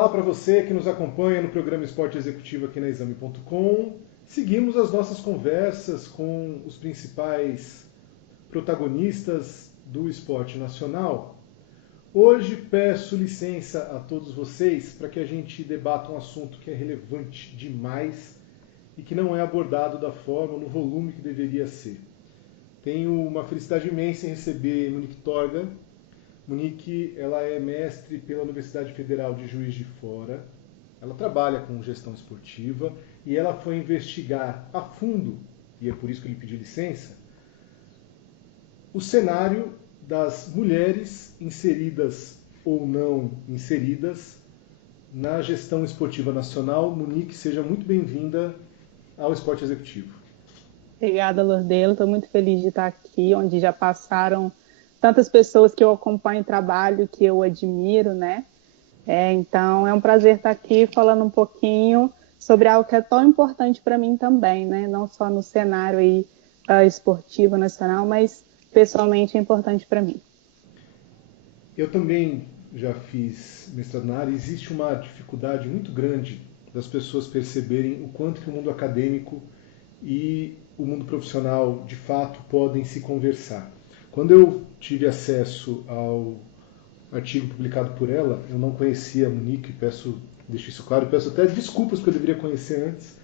Olá para você que nos acompanha no programa Esporte Executivo aqui na Exame.com. Seguimos as nossas conversas com os principais protagonistas do esporte nacional. Hoje peço licença a todos vocês para que a gente debata um assunto que é relevante demais e que não é abordado da forma, no volume que deveria ser. Tenho uma felicidade imensa em receber Monique Torga. Monique, ela é mestre pela Universidade Federal de Juiz de Fora. Ela trabalha com gestão esportiva e ela foi investigar a fundo, e é por isso que eu lhe pedi licença, o cenário das mulheres inseridas ou não inseridas na gestão esportiva nacional. Monique, seja muito bem-vinda ao Esporte Executivo. Obrigada, Lordelo. Estou muito feliz de estar aqui, onde já passaram tantas pessoas que eu acompanho o trabalho, que eu admiro, né? Então, é um prazer estar aqui falando um pouquinho sobre algo que é tão importante para mim também, né? Não só no cenário aí, esportivo nacional, mas pessoalmente é importante para mim. Eu também já fiz mestrado na área. Existe uma dificuldade muito grande das pessoas perceberem o quanto que o mundo acadêmico e o mundo profissional, de fato, podem se conversar. Quando eu tive acesso ao artigo publicado por ela, eu não conhecia a Monique, deixo isso claro, peço até desculpas porque eu deveria conhecer antes.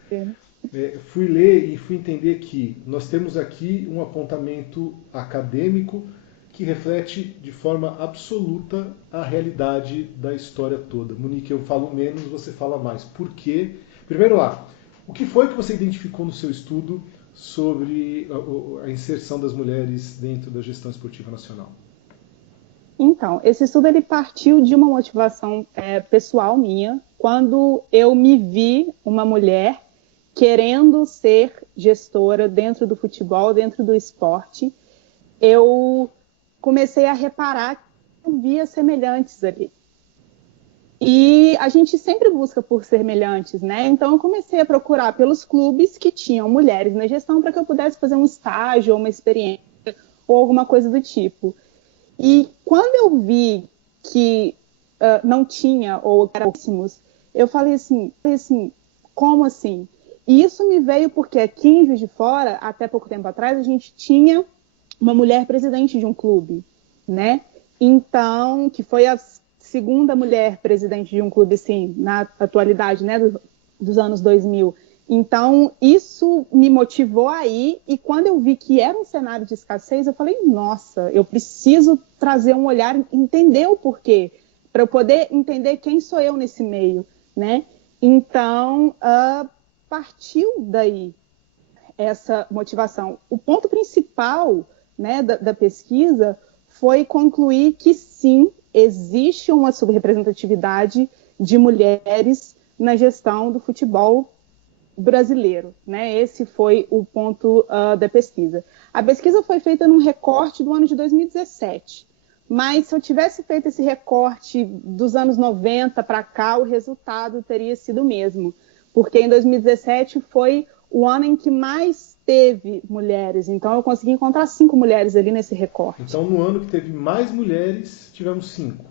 Fui ler e fui entender que nós temos aqui um apontamento acadêmico que reflete de forma absoluta a realidade da história toda. Monique, eu falo menos, você fala mais. Por quê? Primeiro lá, o que foi que você identificou no seu estudo sobre a inserção das mulheres dentro da gestão esportiva nacional? Então, esse estudo ele partiu de uma motivação pessoal minha, quando eu me vi uma mulher querendo ser gestora dentro do futebol, dentro do esporte. Eu comecei a reparar que eu via semelhantes ali. E a gente sempre busca por semelhantes, né? Então eu comecei a procurar pelos clubes que tinham mulheres na gestão para que eu pudesse fazer um estágio ou uma experiência ou alguma coisa do tipo. E quando eu vi que não tinha ou eram pouquíssimos, eu falei assim, como assim? E isso me veio porque aqui em Juiz de Fora, até pouco tempo atrás, a gente tinha uma mulher presidente de um clube, né? Então, que foi a segunda mulher presidente de um clube, assim, na atualidade, né, dos anos 2000. Então, isso me motivou aí, e quando eu vi que era um cenário de escassez, eu falei, nossa, eu preciso trazer um olhar, entender o porquê, para eu poder entender quem sou eu nesse meio, né? Então, partiu daí essa motivação. O ponto principal, né, da pesquisa foi concluir que sim, existe uma subrepresentatividade de mulheres na gestão do futebol brasileiro, né? Esse foi o ponto da pesquisa. A pesquisa foi feita num recorte do ano de 2017, mas se eu tivesse feito esse recorte dos anos 90 para cá, o resultado teria sido o mesmo, porque em 2017 foi o ano em que mais teve mulheres, então eu consegui encontrar 5 mulheres ali nesse recorte. Então, no ano que teve mais mulheres, tivemos 5.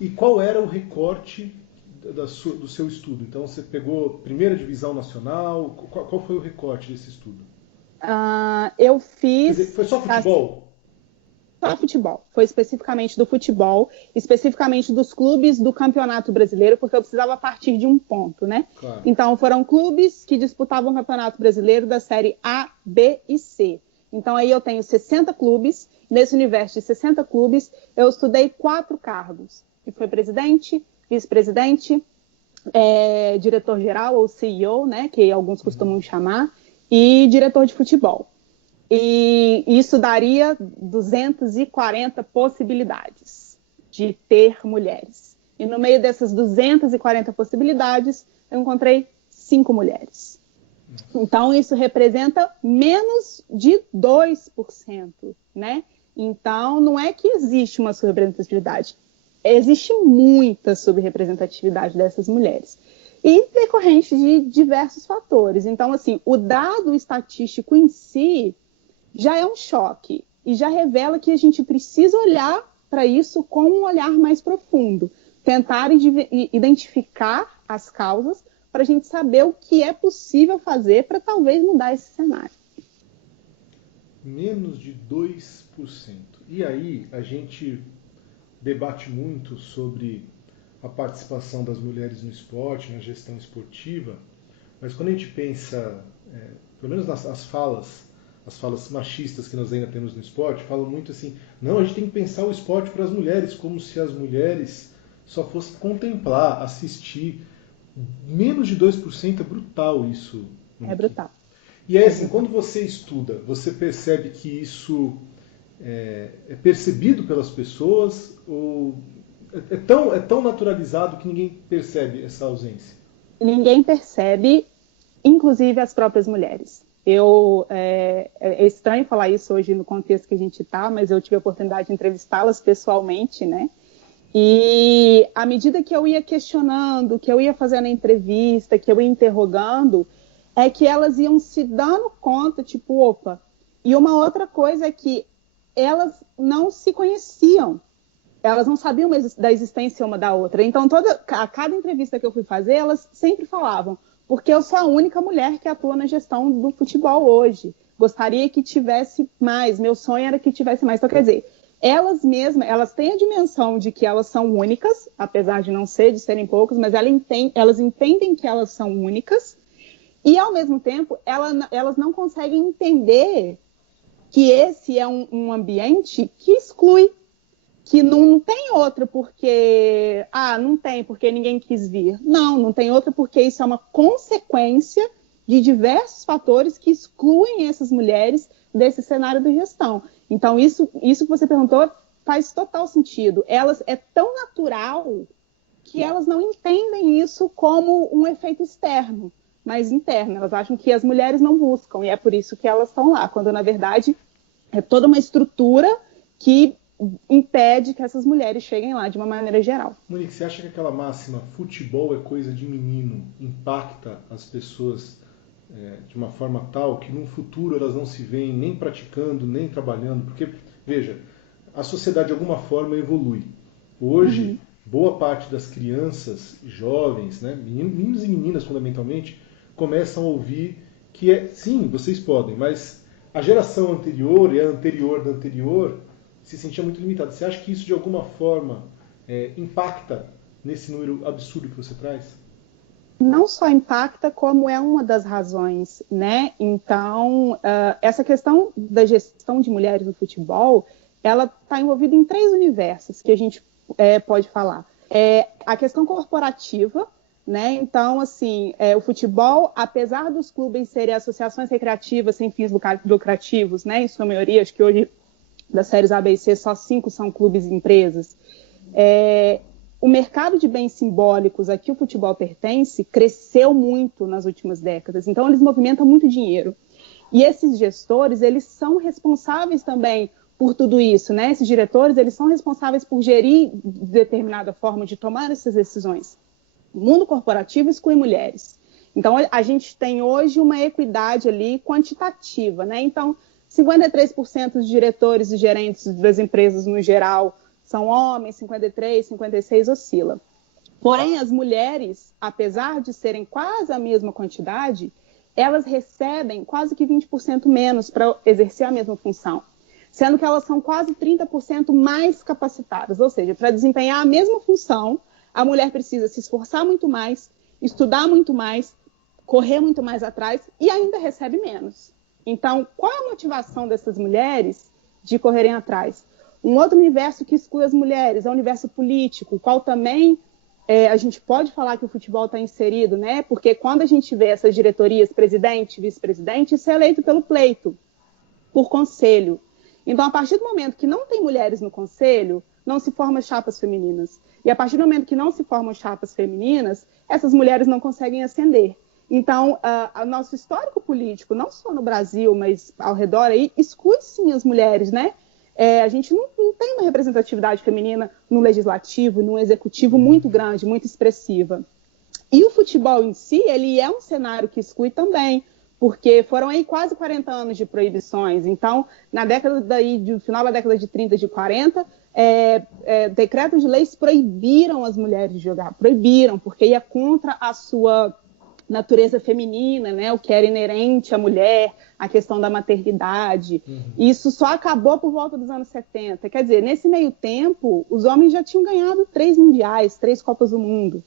E qual era o recorte do seu estudo? Então, você pegou primeira divisão nacional? Qual foi o recorte desse estudo? Eu fiz... Quer dizer, foi só futebol? Só futebol. Foi especificamente do futebol, especificamente dos clubes do Campeonato Brasileiro, porque eu precisava partir de um ponto, né? Claro. Então, foram clubes que disputavam o Campeonato Brasileiro da série A, B e C. Então, aí eu tenho 60 clubes. Nesse universo de 60 clubes, eu estudei 4 cargos, que foi presidente, vice-presidente, diretor-geral, ou CEO, né, que alguns costumam chamar, e diretor de futebol. E isso daria 240 possibilidades de ter mulheres. E no meio dessas 240 possibilidades, eu encontrei 5 mulheres. Então, isso representa menos de 2%, né? Então, não é que existe uma subrepresentatividade. Existe muita subrepresentatividade dessas mulheres. E decorrente de diversos fatores. Então, assim, o dado estatístico em si já é um choque e já revela que a gente precisa olhar para isso com um olhar mais profundo. tentar identificar as causas para a gente saber o que é possível fazer para talvez mudar esse cenário. Menos de 2%. E aí a gente debate muito sobre a participação das mulheres no esporte, na gestão esportiva, mas quando a gente pensa, pelo menos as falas machistas que nós ainda temos no esporte, falam muito assim, não, a gente tem que pensar o esporte para as mulheres, como se as mulheres só fossem contemplar, assistir. Menos de 2% é brutal isso. É brutal. E aí, assim, quando você estuda, você percebe que isso é percebido pelas pessoas ou é tão naturalizado que ninguém percebe essa ausência? Ninguém percebe, inclusive as próprias mulheres. É estranho falar isso hoje no contexto que a gente está, mas eu tive a oportunidade de entrevistá-las pessoalmente, né? E à medida que eu ia questionando, que eu ia fazendo a entrevista, que eu ia interrogando, é que elas iam se dando conta, tipo, opa. E uma outra coisa é que elas não se conheciam. Elas não sabiam da existência uma da outra. Então, a cada entrevista que eu fui fazer, elas sempre falavam, porque eu sou a única mulher que atua na gestão do futebol hoje. Gostaria que tivesse mais, meu sonho era que tivesse mais. Então, quer dizer, elas mesmas, elas têm a dimensão de que elas são únicas, apesar de não ser, de serem poucas, mas elas entendem que elas são únicas, e, ao mesmo tempo, elas não conseguem entender que esse é um ambiente que exclui, que não tem outra porque... não tem porque ninguém quis vir. Não tem outra porque isso é uma consequência de diversos fatores que excluem essas mulheres desse cenário de gestão. Então, isso que você perguntou faz total sentido. É tão natural que elas não entendem isso como um efeito externo, mas interno. Elas acham que as mulheres não buscam, e é por isso que elas estão lá, quando, na verdade, é toda uma estrutura que impede que essas mulheres cheguem lá de uma maneira geral. Monique, você acha que aquela máxima futebol é coisa de menino impacta as pessoas de uma forma tal que no futuro elas não se veem nem praticando, nem trabalhando? Porque, veja, a sociedade de alguma forma evolui. Hoje, boa parte das crianças, jovens, né, meninos e meninas fundamentalmente, começam a ouvir que sim, vocês podem, mas a geração anterior e a anterior da anterior se sentia muito limitada. Você acha que isso de alguma forma impacta nesse número absurdo que você traz? Não só impacta, como é uma das razões, né? Então, essa questão da gestão de mulheres no futebol, ela está envolvida em 3 universos que a gente pode falar. A questão corporativa, né? Então, assim, o futebol, apesar dos clubes serem associações recreativas sem fins lucrativos, né? Em sua maioria, acho que hoje das séries A, B e C, só 5 são clubes e empresas. O mercado de bens simbólicos a que o futebol pertence cresceu muito nas últimas décadas. Então, eles movimentam muito dinheiro. E esses gestores, eles são responsáveis também por tudo isso, né? Esses diretores, eles são responsáveis por gerir de determinada forma, de tomar essas decisões. O mundo corporativo exclui mulheres. Então, a gente tem hoje uma equidade ali quantitativa, né? Então, 53% dos diretores e gerentes das empresas no geral são homens, 53%, 56% oscila. Porém, as mulheres, apesar de serem quase a mesma quantidade, elas recebem quase que 20% menos para exercer a mesma função, sendo que elas são quase 30% mais capacitadas. Ou seja, para desempenhar a mesma função, a mulher precisa se esforçar muito mais, estudar muito mais, correr muito mais atrás e ainda recebe menos. Então, qual é a motivação dessas mulheres de correrem atrás? Um outro universo que exclui as mulheres é o universo político, o qual também a gente pode falar que o futebol está inserido, né? Porque quando a gente vê essas diretorias, presidente, vice-presidente, isso é eleito pelo pleito, por conselho. Então, a partir do momento que não tem mulheres no conselho, não se formam chapas femininas. E a partir do momento que não se formam chapas femininas, essas mulheres não conseguem ascender. Então, o nosso histórico político, não só no Brasil, mas ao redor aí, exclui sim as mulheres, né? A gente não tem uma representatividade feminina no legislativo, no executivo muito grande, muito expressiva. E o futebol em si, ele é um cenário que exclui também, porque foram aí quase 40 anos de proibições. Então, no final da década de 30, de 40, decretos de leis proibiram as mulheres de jogar, proibiram, porque ia contra a sua natureza feminina, né, o que era inerente à mulher, a questão da maternidade. Isso só acabou por volta dos anos 70. Quer dizer, nesse meio tempo, os homens já tinham ganhado 3 mundiais, 3 Copas do Mundo.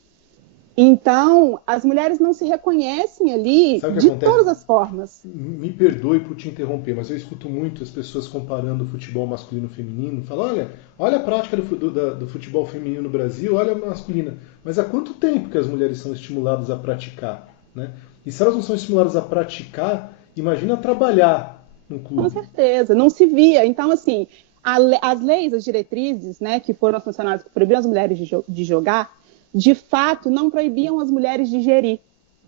Então, as mulheres não se reconhecem ali de todas as formas. Me perdoe por te interromper, mas eu escuto muito as pessoas comparando o futebol masculino e feminino. Falam, olha a prática do futebol feminino no Brasil, olha a masculina. Mas há quanto tempo que as mulheres são estimuladas a praticar? Né? E se elas não são estimuladas a praticar, imagina trabalhar no clube. Com certeza, não se via. Então, assim, as leis, as diretrizes, né, que foram sancionadas que proibiam as mulheres de jogar, de fato, não proibiam as mulheres de gerir.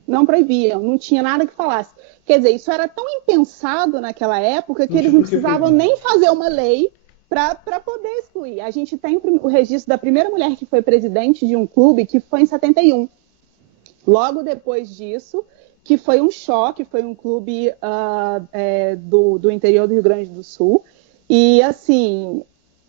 Não proibiam, não tinha nada que falasse. Quer dizer, isso era tão impensado naquela época que eles não precisavam nem fazer uma lei para poder excluir. A gente tem o registro da primeira mulher que foi presidente de um clube, que foi em 71. Logo depois disso, que foi um choque, foi um clube do interior do Rio Grande do Sul. E, assim,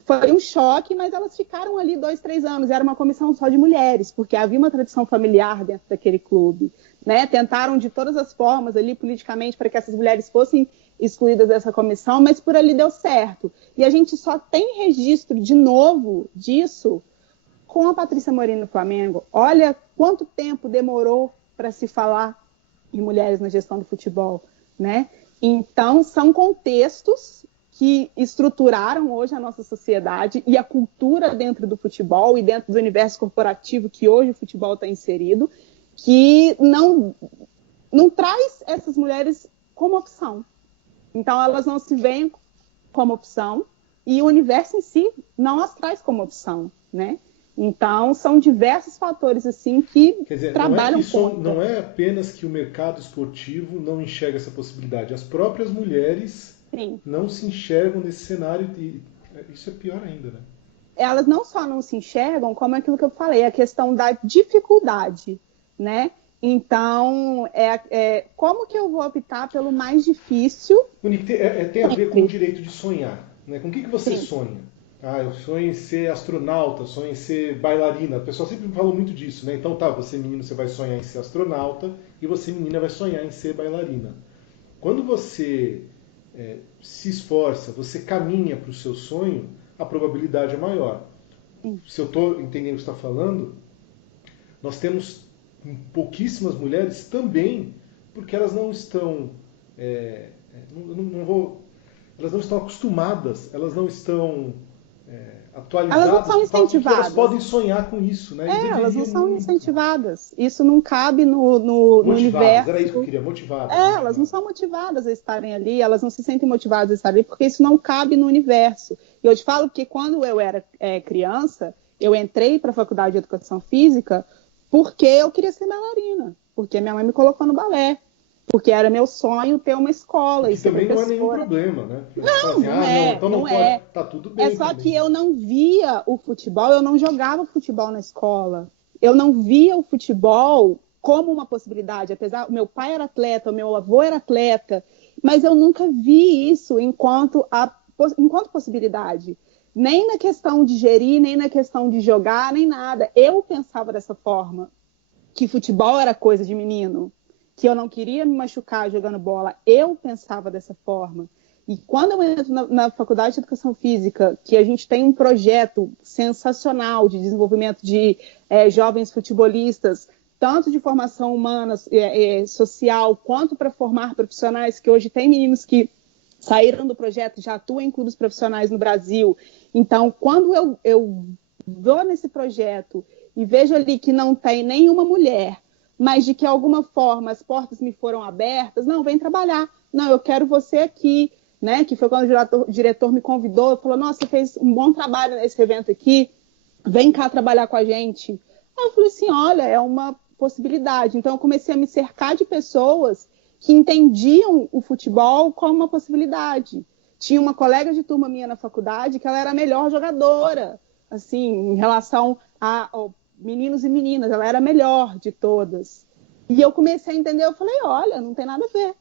foi um choque, mas elas ficaram ali 2, 3 anos. Era uma comissão só de mulheres, porque havia uma tradição familiar dentro daquele clube. Né? Tentaram de todas as formas ali politicamente para que essas mulheres fossem excluídas dessa comissão, mas por ali deu certo. E a gente só tem registro de novo disso com a Patrícia Morim no Flamengo. Olha quanto tempo demorou para se falar em mulheres na gestão do futebol. Né? Então, são contextos que estruturaram hoje a nossa sociedade e a cultura dentro do futebol e dentro do universo corporativo que hoje o futebol está inserido, que não traz essas mulheres como opção. Então, elas não se veem como opção e o universo em si não as traz como opção, né? Então, são diversos fatores assim que trabalham contra. Não é apenas que o mercado esportivo não enxerga essa possibilidade. As próprias mulheres não se enxergam nesse cenário e isso é pior ainda, né? Elas não só não se enxergam, como é aquilo que eu falei, a questão da dificuldade, né? Então, como que eu vou optar pelo mais difícil? Monique, tem a ver com o direito de sonhar, né? Com o que você sonha? Eu sonho em ser astronauta, sonho em ser bailarina. O pessoal sempre falou muito disso, né? Então você menino, você vai sonhar em ser astronauta e você menina vai sonhar em ser bailarina. Quando você se esforça, você caminha para o seu sonho, a probabilidade é maior. Se eu estou entendendo o que você está falando, nós temos pouquíssimas mulheres também, porque elas não estão elas não estão acostumadas, elas não estão atualizadas. Elas não são incentivadas. Elas podem sonhar com isso, né? Elas não são incentivadas. Isso não cabe no universo. Era isso que eu queria, motivadas. Elas não são motivadas a estarem ali, elas não se sentem motivadas a estarem ali, porque isso não cabe no universo. E eu te falo que quando eu era criança, eu entrei para a faculdade de Educação Física porque eu queria ser bailarina, porque minha mãe me colocou no balé, porque era meu sonho ter uma escola. E também não é nenhum problema, né? Não é. Tá tudo bem. É só também. que eu não via o futebol, eu não jogava futebol na escola. Eu não via o futebol como uma possibilidade, apesar meu pai era atleta, meu avô era atleta, mas eu nunca vi isso enquanto possibilidade. Nem na questão de gerir, nem na questão de jogar, nem nada. Eu pensava dessa forma, que futebol era coisa de menino, que eu não queria me machucar jogando bola. Eu pensava dessa forma. E quando eu entro na Faculdade de Educação Física, que a gente tem um projeto sensacional de desenvolvimento de jovens futebolistas, tanto de formação humana, social, quanto para formar profissionais, que hoje tem meninos que saíram do projeto, já atuam em clubes profissionais no Brasil. Então, quando eu vou nesse projeto e vejo ali que não tem nenhuma mulher, mas de que, de alguma forma, as portas me foram abertas, não, vem trabalhar. Não, eu quero você aqui, né? Que foi quando o diretor me convidou, falou, nossa, você fez um bom trabalho nesse evento aqui, vem cá trabalhar com a gente. Aí eu falei assim, olha, é uma possibilidade. Então, eu comecei a me cercar de pessoas que entendiam o futebol como uma possibilidade. Tinha uma colega de turma minha na faculdade que ela era a melhor jogadora, assim, em relação a meninos e meninas, ela era a melhor de todas. E eu comecei a entender, eu falei, olha, não tem nada a ver.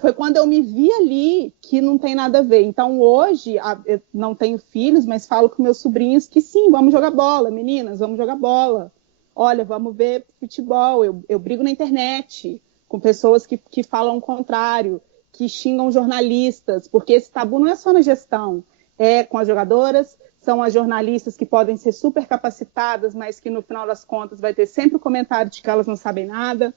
foi quando eu me vi ali que não tem nada a ver. Então, hoje, eu não tenho filhos, mas falo com meus sobrinhos que sim, vamos jogar bola, meninas, vamos jogar bola. Olha, vamos ver futebol. Eu brigo na internet com pessoas que falam o contrário, que xingam jornalistas, porque esse tabu não é só na gestão, é com as jogadoras, são as jornalistas que podem ser super capacitadas, mas que no final das contas vai ter sempre o comentário de que elas não sabem nada,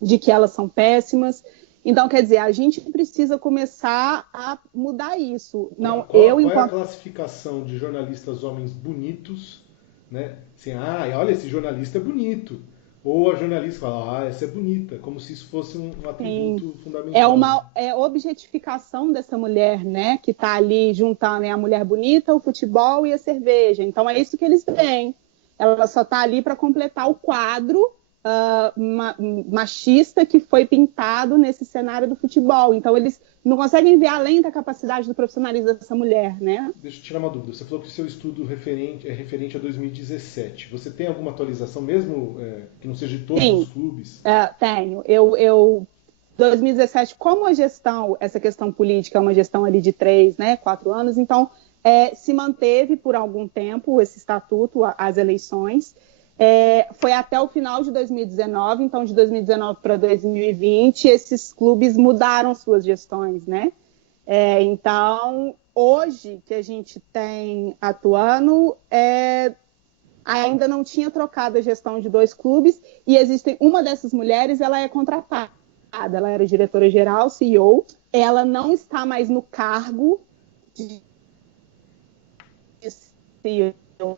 de que elas são péssimas. Então, quer dizer, a gente precisa começar a mudar isso. Não, qual é a classificação de jornalistas homens bonitos, né? Assim, olha, esse jornalista é bonito. Ou a jornalista fala, essa é bonita, como se isso fosse um atributo fundamental. É uma objetificação dessa mulher, né? Que está ali juntando a mulher bonita, o futebol e a cerveja. Então, é isso que eles veem. Ela só está ali para completar o quadro machista que foi pintado nesse cenário do futebol. Então, eles não conseguem ver além da capacidade do profissionalismo dessa mulher, né? Deixa eu tirar uma dúvida. Você falou que o seu estudo é referente a 2017. Você tem alguma atualização, mesmo que não seja de todos os clubes? Tenho. 2017, como a gestão, essa questão política é uma gestão ali de 3, né, 4 anos, então se manteve por algum tempo esse estatuto, as eleições. Foi até o final de 2019, então de 2019 para 2020, esses clubes mudaram suas gestões, né? Então, hoje que a gente tem atuando, ainda não tinha trocado a gestão de 2 clubes, e uma dessas mulheres, ela é contratada, ela era diretora-geral, CEO, ela não está mais no cargo de CEO,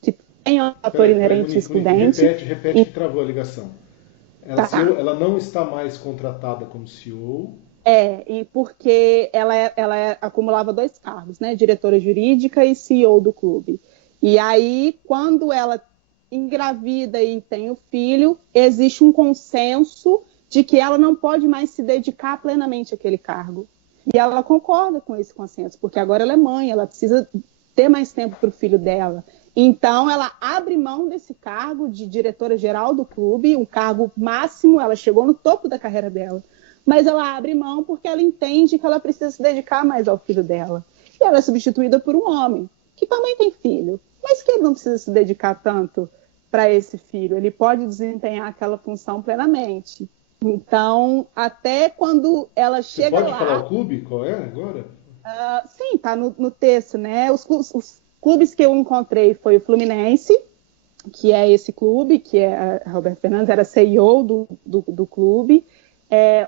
que tem um fator inerente excludente. Repete que travou a ligação. Ela não está mais contratada como CEO. E porque ela acumulava 2 cargos, né? Diretora jurídica e CEO do clube. E aí, quando ela engravida e tem o filho, existe um consenso de que ela não pode mais se dedicar plenamente àquele cargo. E ela concorda com esse consenso, porque agora ela é mãe, ela precisa ter mais tempo para o filho dela. Então, ela abre mão desse cargo de diretora-geral do clube, um cargo máximo, ela chegou no topo da carreira dela. Mas ela abre mão porque ela entende que ela precisa se dedicar mais ao filho dela. E ela é substituída por um homem, que também tem filho, mas que ele não precisa se dedicar tanto para esse filho. Ele pode desempenhar aquela função plenamente. Então, até quando ela chega lá... Você pode falar o clube? Qual é agora? Sim, está no texto, né? Os clubes que eu encontrei foi o Fluminense, que é esse clube, que a Roberto Fernandes era CEO do clube,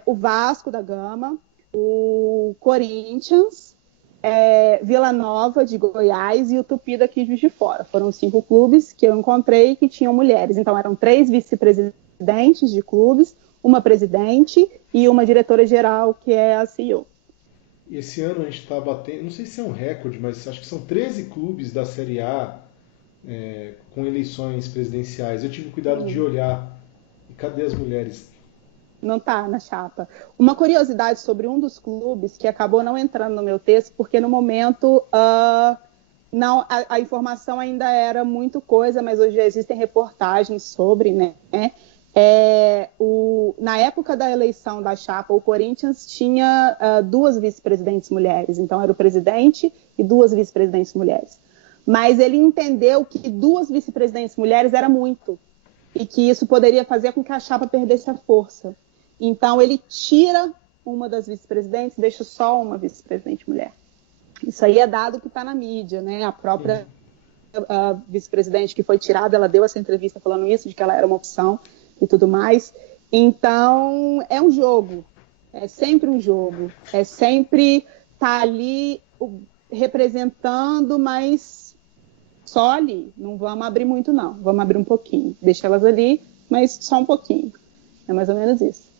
o Vasco da Gama, o Corinthians, Vila Nova de Goiás e o Tupi daqui de Juiz de Fora. Foram 5 clubes que eu encontrei que tinham mulheres. Então, eram 3 vice-presidentes de clubes, uma presidente e uma diretora-geral, que é a CEO. Esse ano a gente está batendo, não sei se é um recorde, mas acho que são 13 clubes da Série A com eleições presidenciais. Eu tive cuidado de olhar. E cadê as mulheres? Não está na chapa. Uma curiosidade sobre um dos clubes que acabou não entrando no meu texto, porque no momento não, a informação ainda era muito coisa, mas hoje já existem reportagens sobre, né? Na época da eleição da chapa, o Corinthians tinha 2 vice-presidentes mulheres, então era o presidente e 2 vice-presidentes mulheres. Mas ele entendeu que 2 vice-presidentes mulheres era muito, e que isso poderia fazer com que a chapa perdesse a força. Então, ele tira uma das vice-presidentes, deixa só uma vice-presidente mulher. Isso aí é dado que está na mídia, né? A própria vice-presidente que foi tirada, ela deu essa entrevista falando isso, de que ela era uma opção e tudo mais. Então, é um jogo. É sempre um jogo. É sempre estar ali representando, mas só ali. Não vamos abrir muito, não. Vamos abrir um pouquinho. Deixa elas ali, mas só um pouquinho. É mais ou menos isso.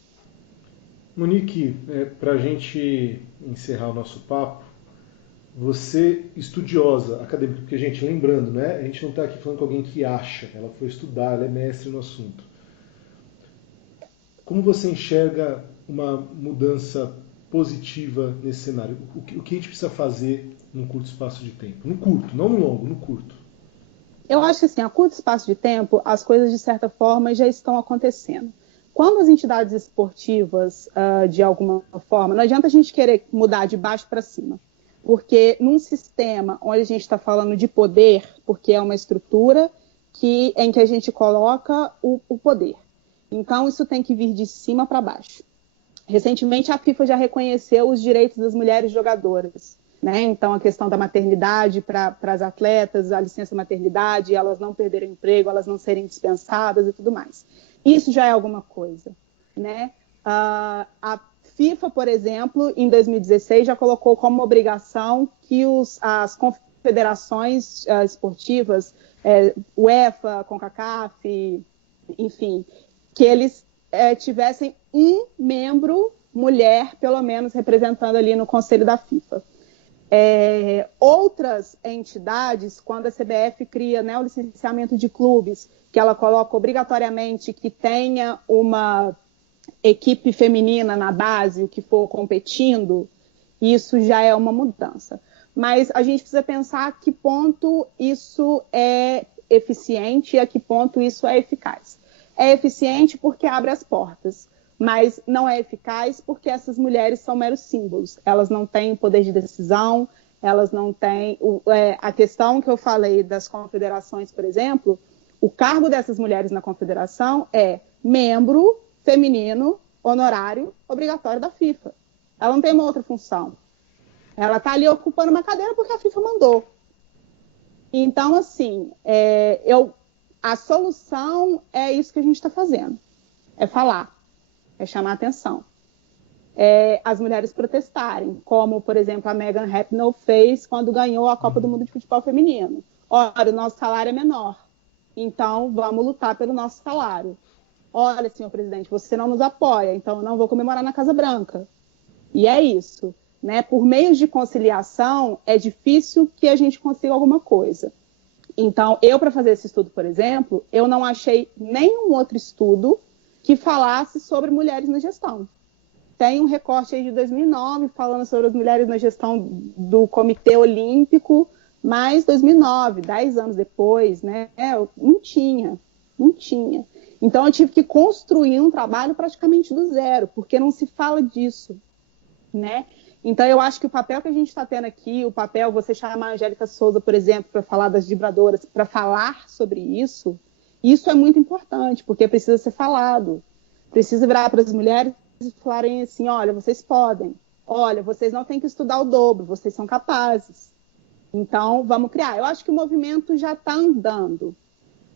Monique, para a gente encerrar o nosso papo, você estudiosa, acadêmica, porque, gente, lembrando, né, a gente não está aqui falando com alguém que acha, ela foi estudar, ela é mestre no assunto. Como você enxerga uma mudança positiva nesse cenário? O que a gente precisa fazer num curto espaço de tempo? No curto, não no longo, no curto. Eu acho que, assim, a curto espaço de tempo, as coisas, de certa forma, já estão acontecendo. quando as entidades esportivas, de alguma forma, não adianta a gente querer mudar de baixo para cima, porque num sistema onde a gente está falando de poder, porque é uma estrutura em que a gente coloca o poder. Então, isso tem que vir de cima para baixo. Recentemente, a FIFA já reconheceu os direitos das mulheres jogadoras, né? Então, a questão da maternidade para as atletas, a licença maternidade, elas não perderem emprego, elas não serem dispensadas e tudo mais. Isso já é alguma coisa, né? A FIFA, por exemplo, em 2016, já colocou como obrigação que as confederações esportivas, UEFA, CONCACAF, enfim, que eles tivessem um membro mulher, pelo menos, representando ali no conselho da FIFA. Outras entidades, quando a CBF cria, né, o licenciamento de clubes, que ela coloca obrigatoriamente que tenha uma equipe feminina na base, o que for competindo, isso já é uma mudança. Mas a gente precisa pensar a que ponto isso é eficiente e a que ponto isso é eficaz. É eficiente porque abre as portas, mas não é eficaz porque essas mulheres são meros símbolos. Elas não têm poder de decisão, elas não têm... a questão que eu falei das confederações, por exemplo, o cargo dessas mulheres na confederação é membro feminino honorário obrigatório da FIFA. Ela não tem uma outra função. Ela está ali ocupando uma cadeira porque a FIFA mandou. Então, assim, a solução é isso que a gente está fazendo. É falar, é chamar atenção. As mulheres protestarem, como, por exemplo, a Megan Rapinoe fez quando ganhou a Copa do Mundo de Futebol Feminino. Olha, o nosso salário é menor, então vamos lutar pelo nosso salário. Olha, senhor presidente, você não nos apoia, então eu não vou comemorar na Casa Branca. E é isso, né? Por meios de conciliação, é difícil que a gente consiga alguma coisa. Então, para fazer esse estudo, por exemplo, eu não achei nenhum outro estudo que falasse sobre mulheres na gestão. Tem um recorte aí de 2009 falando sobre as mulheres na gestão do Comitê Olímpico, mas 2009, 10 anos depois, né? Não tinha. Então, eu tive que construir um trabalho praticamente do zero, porque não se fala disso, né? Então, eu acho que o papel que a gente está tendo aqui, você chama a Angélica Souza, por exemplo, para falar das vibradoras, para falar sobre isso é muito importante, porque precisa ser falado. Precisa virar para as mulheres e falarem assim, olha, vocês podem. Olha, vocês não têm que estudar o dobro, vocês são capazes. Então, vamos criar. Eu acho que o movimento já está andando,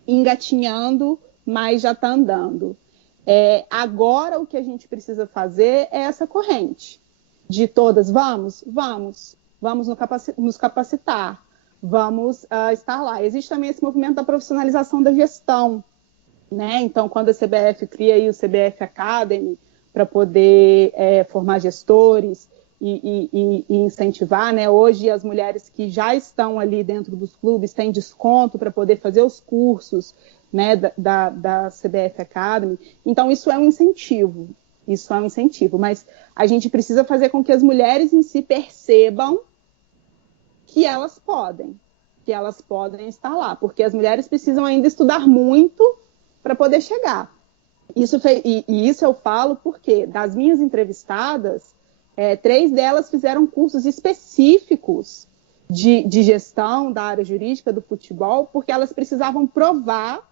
engatinhando, mas já está andando. Agora, o que a gente precisa fazer é essa corrente. De todas, vamos nos capacitar, vamos estar lá. Existe também esse movimento da profissionalização da gestão, né? Então, quando a CBF cria aí o CBF Academy para poder formar gestores e incentivar, né? Hoje, as mulheres que já estão ali dentro dos clubes têm desconto para poder fazer os cursos, né, da CBF Academy. Então, isso é um incentivo. Mas a gente precisa fazer com que as mulheres em si percebam que elas podem estar lá, porque as mulheres precisam ainda estudar muito para poder chegar. Isso eu falo porque das minhas entrevistadas, 3 delas fizeram cursos específicos de gestão da área jurídica do futebol, porque elas precisavam provar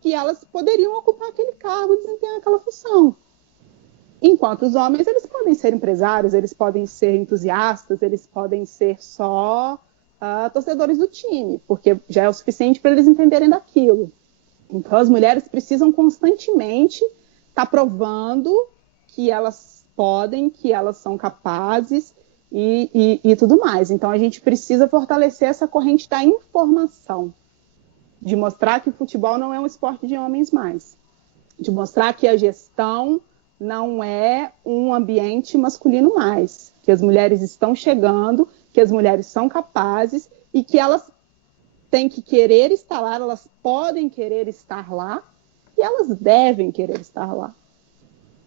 que elas poderiam ocupar aquele cargo e desempenhar aquela função. Enquanto os homens, eles podem ser empresários, eles podem ser entusiastas, eles podem ser só torcedores do time, porque já é o suficiente para eles entenderem daquilo. Então, as mulheres precisam constantemente estar provando que elas podem, que elas são capazes e tudo mais. Então, a gente precisa fortalecer essa corrente da informação, de mostrar que o futebol não é um esporte de homens mais, de mostrar que a gestão não é um ambiente masculino mais, que as mulheres estão chegando, que as mulheres são capazes e que elas têm que querer estar lá, elas podem querer estar lá e elas devem querer estar lá,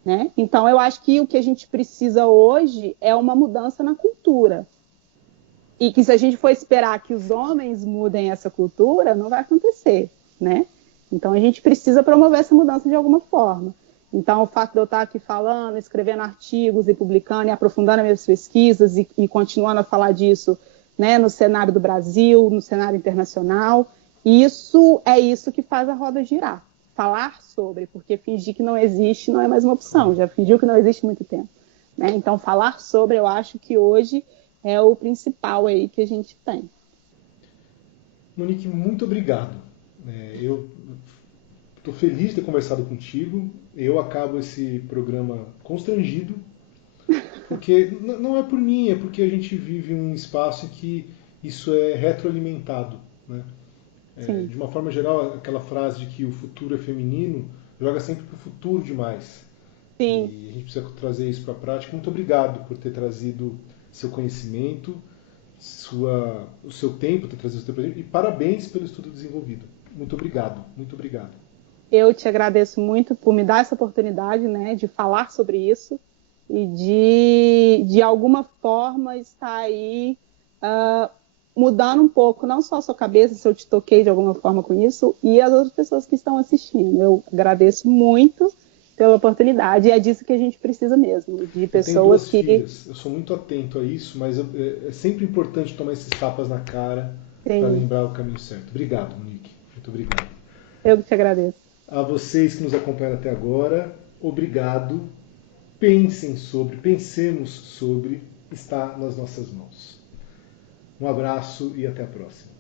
né? Então, eu acho que o que a gente precisa hoje é uma mudança na cultura. E que se a gente for esperar que os homens mudem essa cultura, não vai acontecer, né? Então, a gente precisa promover essa mudança de alguma forma. Então, o fato de eu estar aqui falando, escrevendo artigos e publicando e aprofundando as minhas pesquisas e continuando a falar disso, né, no cenário do Brasil, no cenário internacional, isso é isso que faz a roda girar. Falar sobre, porque fingir que não existe não é mais uma opção, já fingiu que não existe há muito tempo. Né? Então, falar sobre, eu acho que hoje é o principal aí que a gente tem. Monique, muito obrigado. Eu estou feliz de ter conversado contigo. Eu acabo esse programa constrangido, porque não é por mim, é porque a gente vive um espaço em que isso é retroalimentado. Né? De uma forma geral, aquela frase de que o futuro é feminino joga sempre para o futuro demais. Sim. E a gente precisa trazer isso para a prática. Muito obrigado por ter trazido seu conhecimento, o seu tempo, ter trazido o seu presente, e parabéns pelo estudo desenvolvido. Muito obrigado, muito obrigado. Eu te agradeço muito por me dar essa oportunidade, né, de falar sobre isso e de alguma forma estar aí mudando um pouco, não só a sua cabeça, se eu te toquei de alguma forma com isso, e as outras pessoas que estão assistindo. Eu agradeço muito pela oportunidade, e é disso que a gente precisa mesmo, de pessoas que... Eu tenho 2 filhas, eu sou muito atento a isso, mas é sempre importante tomar esses tapas na cara para lembrar o caminho certo. Obrigado, Monique. Muito obrigado. Eu que te agradeço. A vocês que nos acompanharam até agora, obrigado. Pensemos sobre, está nas nossas mãos. Um abraço e até a próxima.